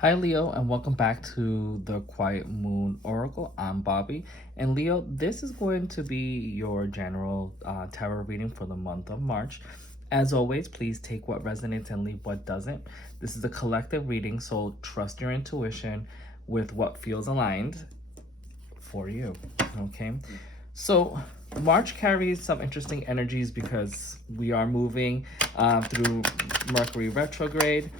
Hi, Leo, and welcome back to the Quiet Moon Oracle. I'm Bobby. And Leo, this is going to be your general tarot reading for the month of March. As always, please take what resonates and leave what doesn't. This is a collective reading, so trust your intuition with what feels aligned for you. Okay? So, March carries some interesting energies because we are moving through Mercury retrograde.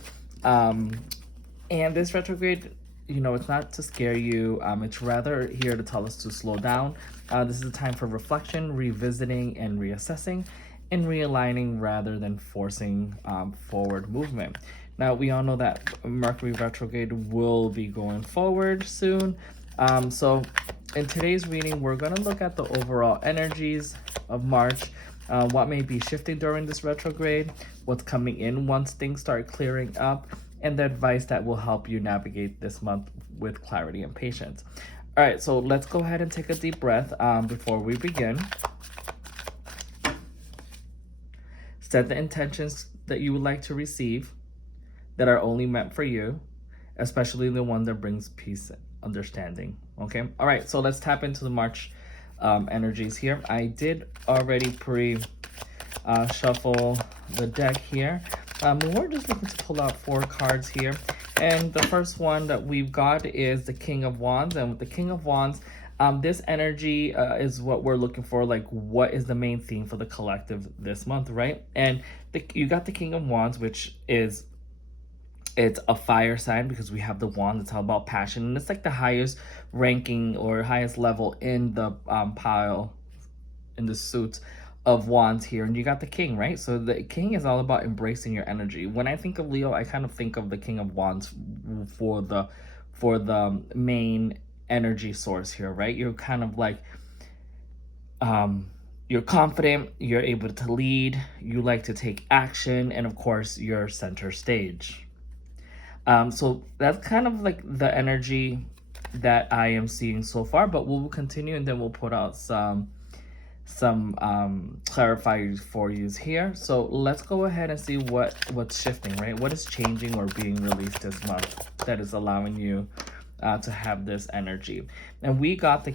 And this retrograde, it's not to scare you. It's rather here to tell us to slow down. This is a time for reflection, revisiting, and reassessing, and realigning rather than forcing forward movement. Now, we all know that Mercury retrograde will be going forward soon. So, in today's reading, we're going to look at the overall energies of March, what may be shifting during this retrograde, what's coming in once things start clearing up, and the advice that will help you navigate this month with clarity and patience. All right, so let's go ahead and take a deep breath before we begin. Set the intentions that you would like to receive that are only meant for you, especially the one that brings peace and understanding. Okay, all right, so let's tap into the March energies here. I did already shuffle the deck here. We're just looking to pull out 4 cards here. And the first one that we've got is the King of Wands. And with the King of Wands, this energy is what we're looking for. Like, what is the main theme for the collective this month, right? And you got the King of Wands, which is, it's a fire sign because we have the wand. It's all about passion. And it's like the highest ranking or highest level in the pile, in the suit of wands here. And you got the king, right? So the king is all about embracing your energy. When I think of Leo, I kind of think of the King of Wands for the main energy source here, right? You're kind of like you're confident, you're able to lead, you like to take action, and of course you're center stage. So that's kind of like the energy that I am seeing so far, but we'll continue and then we'll put out some clarifiers for you here. So let's go ahead and see what's shifting, right? What is changing or being released this month that is allowing you to have this energy. And we got the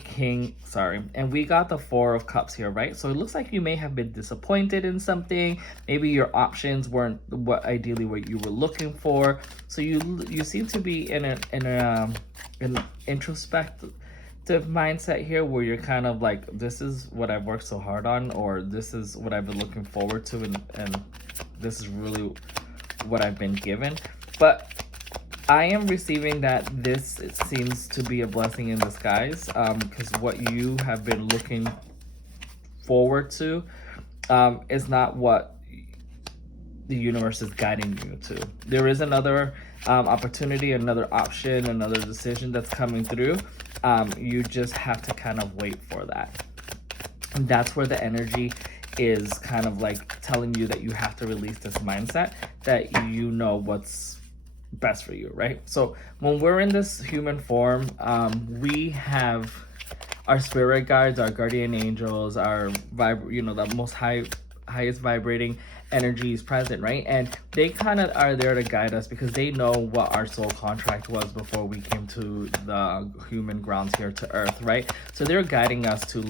and we got the 4 of Cups here, right? So it looks like you may have been disappointed in something. Maybe your options weren't ideally what you were looking for. So you seem to be in an introspective mindset here, where you're kind of like, this is what I've worked so hard on, or this is what I've been looking forward to, and this is really what I've been given. But I am receiving that this seems to be a blessing in disguise, because what you have been looking forward to is not what the universe is guiding you to. There is another opportunity, another option, another decision that's coming through. You just have to kind of wait for that. And that's where the energy is kind of like telling you that you have to release this mindset that you know what's best for you, right? So when we're in this human form, we have our spirit guides, our guardian angels, our the most highest vibrating energies present, right? And they kind of are there to guide us because they know what our soul contract was before we came to the human grounds here to earth, right? So they're guiding us to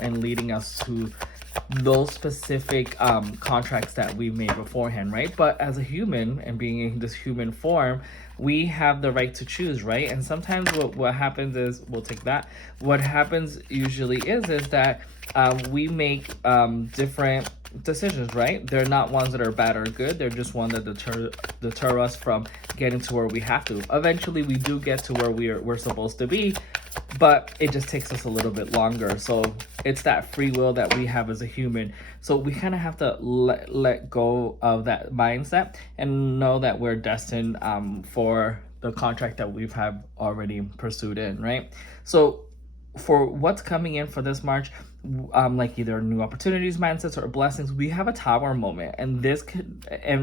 and leading us to those specific contracts that we made beforehand, right? But as a human and being in this human form, we have the right to choose, right? And sometimes what happens is, we'll take that. What happens usually is that we make different decisions, right? They're not ones that are bad or good. They're just ones that deter us from getting to where we have to. Eventually, we do get to where we're supposed to be, but it just takes us a little bit longer. So it's that free will that we have as a human. So we kind of have to let go of that mindset and know that we're destined for the contract that we've have already pursued in, right? So for what's coming in for this March, like either new opportunities, mindsets, or blessings, we have a tower moment. And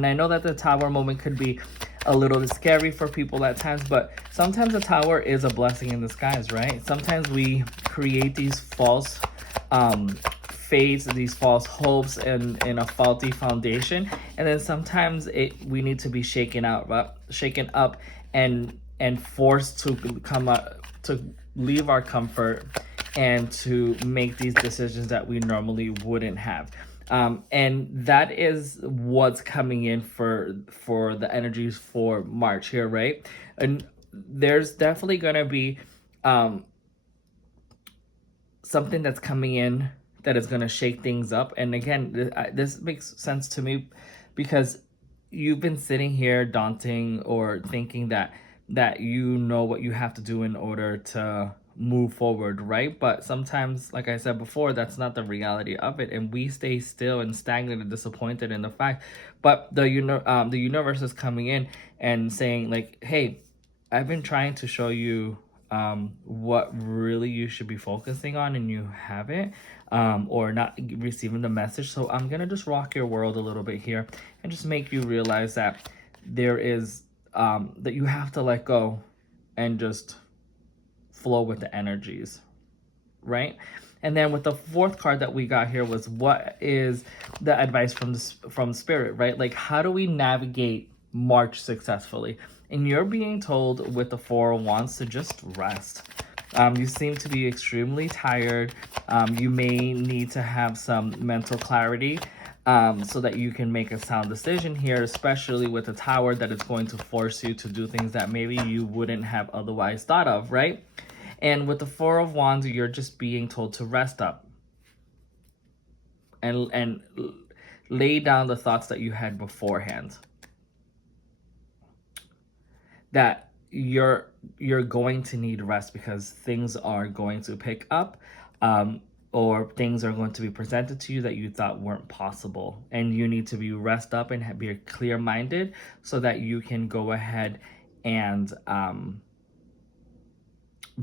I know that the tower moment could be a little scary for people at times, but sometimes a tower is a blessing in disguise, right? Sometimes we create these false faiths, these false hopes, and in a faulty foundation, and then sometimes we need to be shaken up, and and forced to come up, to leave our comfort and to make these decisions that we normally wouldn't have. And that is what's coming in for the energies for March here, right? And there's definitely gonna be something that's coming in that is gonna shake things up. And again, this makes sense to me because you've been sitting here daunting or thinking that you know what you have to do in order to move forward, right? But sometimes, like I said before, that's not the reality of it, and we stay still and stagnant and disappointed in the fact. But the universe is coming in and saying like, hey, I've been trying to show you what really you should be focusing on, and you haven't, or not receiving the message. So I'm gonna just rock your world a little bit here and just make you realize that there is that you have to let go and just flow with the energies, right? And then with the fourth card that we got here was, what is the advice from spirit, right? Like, how do we navigate March successfully? And you're being told with the Four of Wands to just rest. You seem to be extremely tired. You may need to have some mental clarity so that you can make a sound decision here, especially with the Tower, that is going to force you to do things that maybe you wouldn't have otherwise thought of, right? And with the Four of Wands, you're just being told to rest up and lay down the thoughts that you had beforehand. That you're going to need rest because things are going to pick up, or things are going to be presented to you that you thought weren't possible, and you need to be rest up and be clear-minded so that you can go ahead and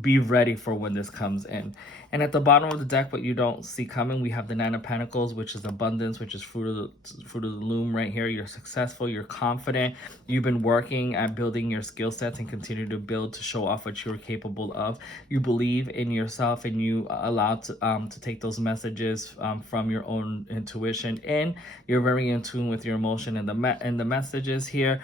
be ready for when this comes in. And at the bottom of the deck, what you don't see coming, we have the Nine of Pentacles, which is abundance, which is fruit of the loom right here. You're successful, you're confident, you've been working at building your skill sets and continue to build to show off what you're capable of. You believe in yourself, and you allow to take those messages from your own intuition, and you're very in tune with your emotion and the messages here.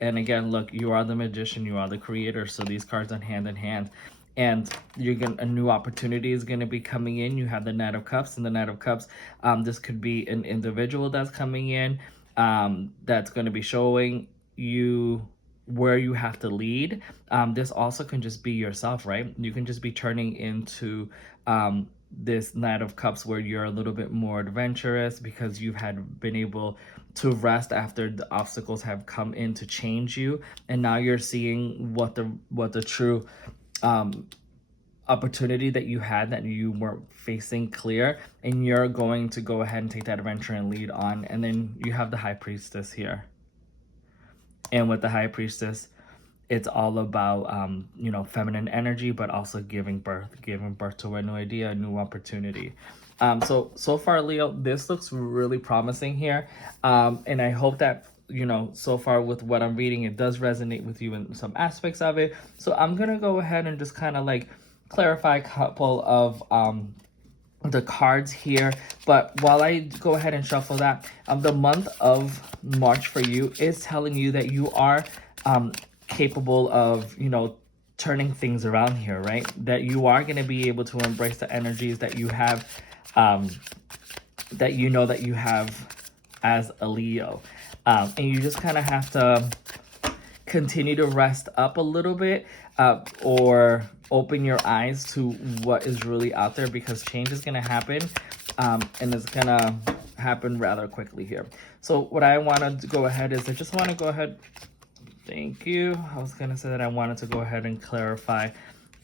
And again, look, you are the magician, you are the creator, so these cards are hand in hand. And you're gonna, a new opportunity is going to be coming in. You have the Knight of Cups, and the Knight of Cups, this could be an individual that's coming in, that's going to be showing you where you have to lead. This also can just be yourself, right? You can just be turning into this Knight of Cups where you're a little bit more adventurous because you've been able to rest after the obstacles have come in to change you, and now you're seeing what the true opportunity that you had that you weren't facing clear, and you're going to go ahead and take that adventure and lead on. And then you have the High Priestess here, and with the High Priestess, it's all about you know, feminine energy, but also giving birth to a new idea, a new opportunity. So far, Leo, this looks really promising here, and I hope that, you know, so far with what I'm reading, it does resonate with you in some aspects of it. So I'm gonna go ahead and just kind of like clarify a couple of the cards here. But while I go ahead and shuffle that, the month of March for you is telling you that you are capable of, you know, turning things around here, right? That you are going to be able to embrace the energies that you have, that you know that you have as a Leo. And you just kind of have to continue to rest up a little bit, or open your eyes to what is really out there, because change is going to happen, and it's going to happen rather quickly here. So what I want to go ahead is, I just want to go ahead, thank you, I was going to say that I wanted to go ahead and clarify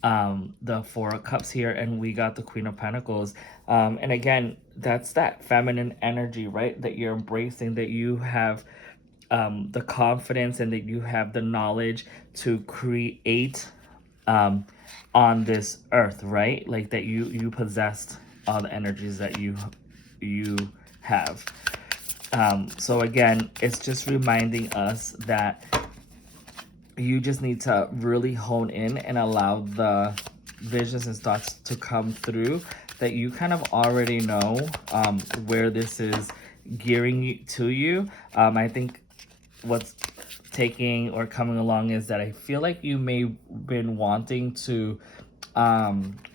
the Four of Cups here, and we got the Queen of Pentacles, and again, that's that feminine energy, right, that you're embracing, that you have the confidence, and that you have the knowledge to create on this earth, right? Like that you possessed all the energies that you have. So again, it's just reminding us that you just need to really hone in and allow the visions and thoughts to come through, that you kind of already know where this is gearing you to you. I think what's taking or coming along is that I feel like you may been wanting to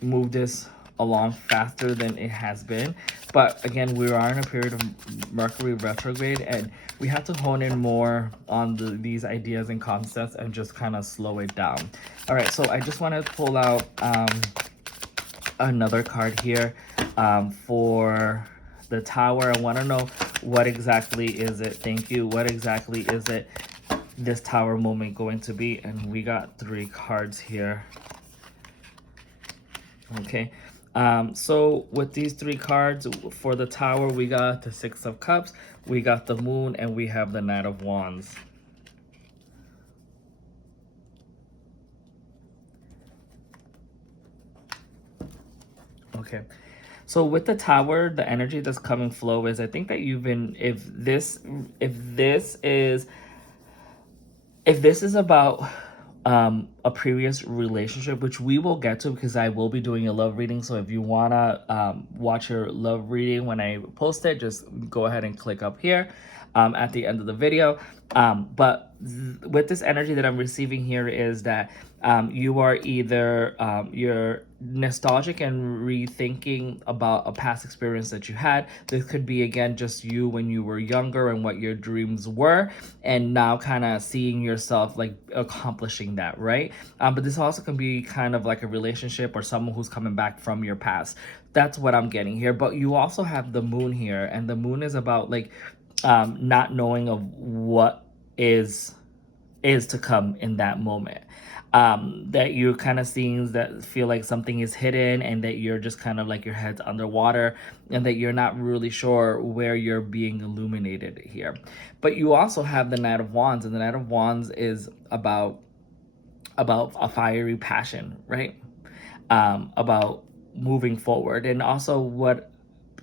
move this along faster than it has been. But again, we are in a period of Mercury retrograde, and we have to hone in more on these ideas and concepts and just kind of slow it down. All right, so I just want to pull out another card here for the Tower. I want to know what exactly is it. Thank you. What exactly is it, this Tower moment going to be? And we got 3 cards here. Okay, so with these 3 cards for the Tower, we got the 6 of Cups, we got the Moon, and we have the Knight of Wands. Okay, so with the Tower, the energy that's coming flow is, I think that you've been, if this is about a previous relationship, which we will get to because I will be doing a love reading. So if you want to watch your love reading when I post it, just go ahead and click up here at the end of the video. But with this energy that I'm receiving here is that you are either you're nostalgic and rethinking about a past experience that you had. This could be, again, just you when you were younger and what your dreams were, and now kind of seeing yourself like accomplishing that, right? But this also can be kind of like a relationship or someone who's coming back from your past. That's what I'm getting here. But you also have the Moon here, and the Moon is about like not knowing of what is to come in that moment. That you're kind of seeing that feel like something is hidden, and that you're just kind of like your head's underwater, and that you're not really sure where you're being illuminated here. But you also have the Knight of Wands, and the Knight of Wands is about a fiery passion, right? About moving forward. And also what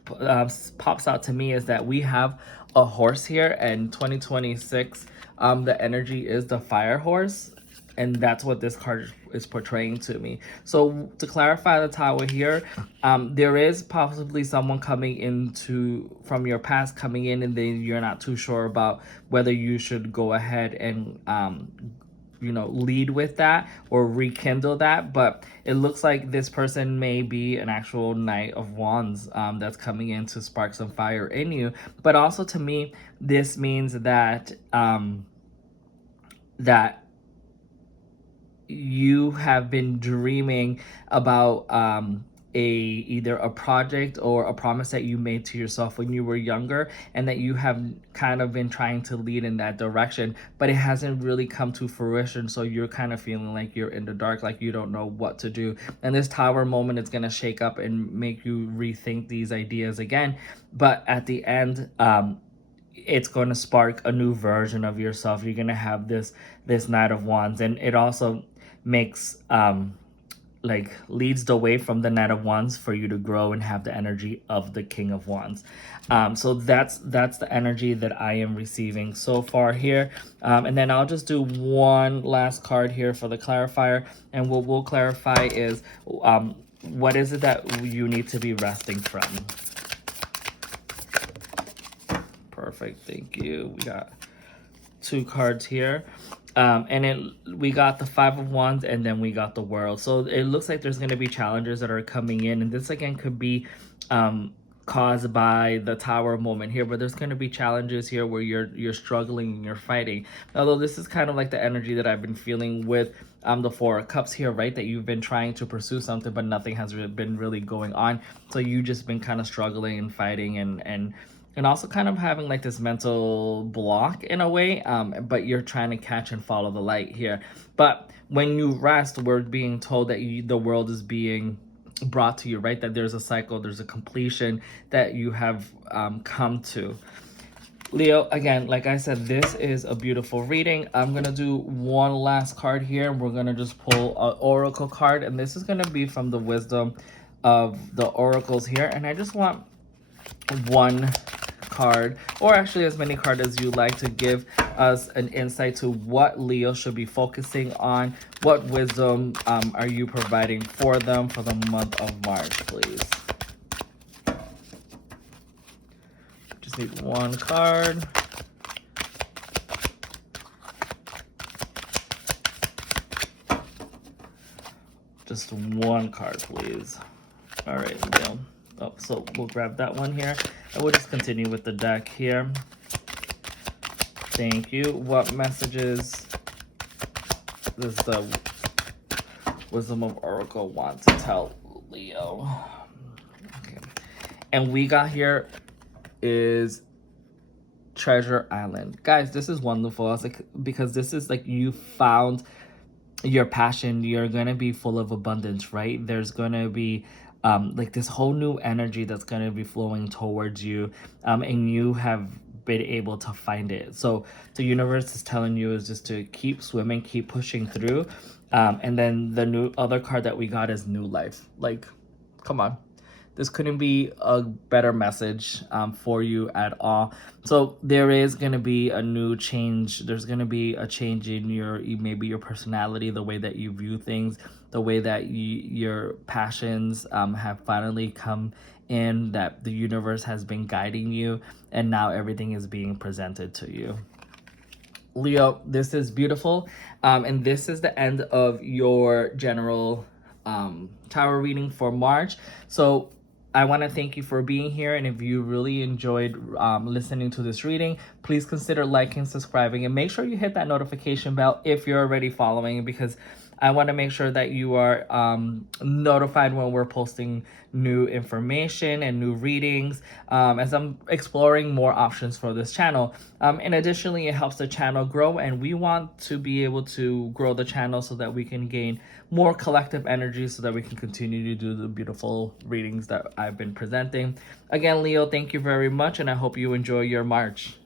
pops out to me is that we have a horse here, and 2026 the energy is the fire horse, and that's what this card is portraying to me. So to clarify the Tower here, there is possibly someone coming into from your past coming in, and then you're not too sure about whether you should go ahead and lead with that or rekindle that. But it looks like this person may be an actual Knight of Wands that's coming in to spark some fire in you. But also, to me, this means that that you have been dreaming about either a project or a promise that you made to yourself when you were younger, and that you have kind of been trying to lead in that direction, but it hasn't really come to fruition. So you're kind of feeling like you're in the dark, like you don't know what to do. And this Tower moment is going to shake up and make you rethink these ideas again. But at the end, it's going to spark a new version of yourself. You're going to have this Knight of Wands, and it also makes like leads the way from the Knight of Wands for you to grow and have the energy of the King of Wands. So that's the energy that I am receiving so far here. And then I'll just do one last card here for the clarifier, and what we'll clarify is what is it that you need to be resting from. Perfect, thank you. We got 2 cards here. And we got the 5 of Wands, and then we got the World. So it looks like there's going to be challenges that are coming in, and this again could be caused by the Tower moment here, but there's going to be challenges here where you're struggling and you're fighting. Although this is kind of like the energy that I've been feeling with the 4 of Cups here, right? That you've been trying to pursue something, but nothing has been really going on. So you just been kind of struggling and fighting and also kind of having like this mental block in a way, but you're trying to catch and follow the light here. But when you rest, we're being told that the world is being brought to you, right? That there's a cycle, there's a completion that you have come to. Leo, again, like I said, this is a beautiful reading. I'm going to do one last card here. We're going to just pull an oracle card, and this is going to be from the wisdom of the oracles here. And I just want one card, or actually as many cards as you like, to give us an insight to what Leo should be focusing on. What wisdom are you providing for them for the month of March, please? Just need one card. Just one card, please. All right, Leo. Oh, so we'll grab that one here, and we'll just continue with the deck here. Thank you. What messages does the Wisdom of Oracle want to tell Leo? Okay. And we got here is Treasure Island. Guys, this is wonderful. I was like, because this is like you found your passion. You're gonna be full of abundance, right? There's gonna be like this whole new energy that's gonna be flowing towards you, and you have been able to find it. So the universe is telling you is just to keep swimming, keep pushing through. And then the new other card that we got is New Life. Like, come on, this couldn't be a better message for you at all. So there is going to be a new change. There's going to be a change in maybe your personality, the way that you view things, the way that your passions have finally come in, that the universe has been guiding you, and now everything is being presented to you. Leo, this is beautiful. And this is the end of your general tarot reading for March. So I want to thank you for being here. And if you really enjoyed listening to this reading, please consider liking, subscribing, and make sure you hit that notification bell if you're already following, because I want to make sure that you are notified when we're posting new information and new readings, as I'm exploring more options for this channel. And additionally, it helps the channel grow, and we want to be able to grow the channel so that we can gain more collective energy, so that we can continue to do the beautiful readings that I've been presenting. Again, Leo, thank you very much, and I hope you enjoy your March.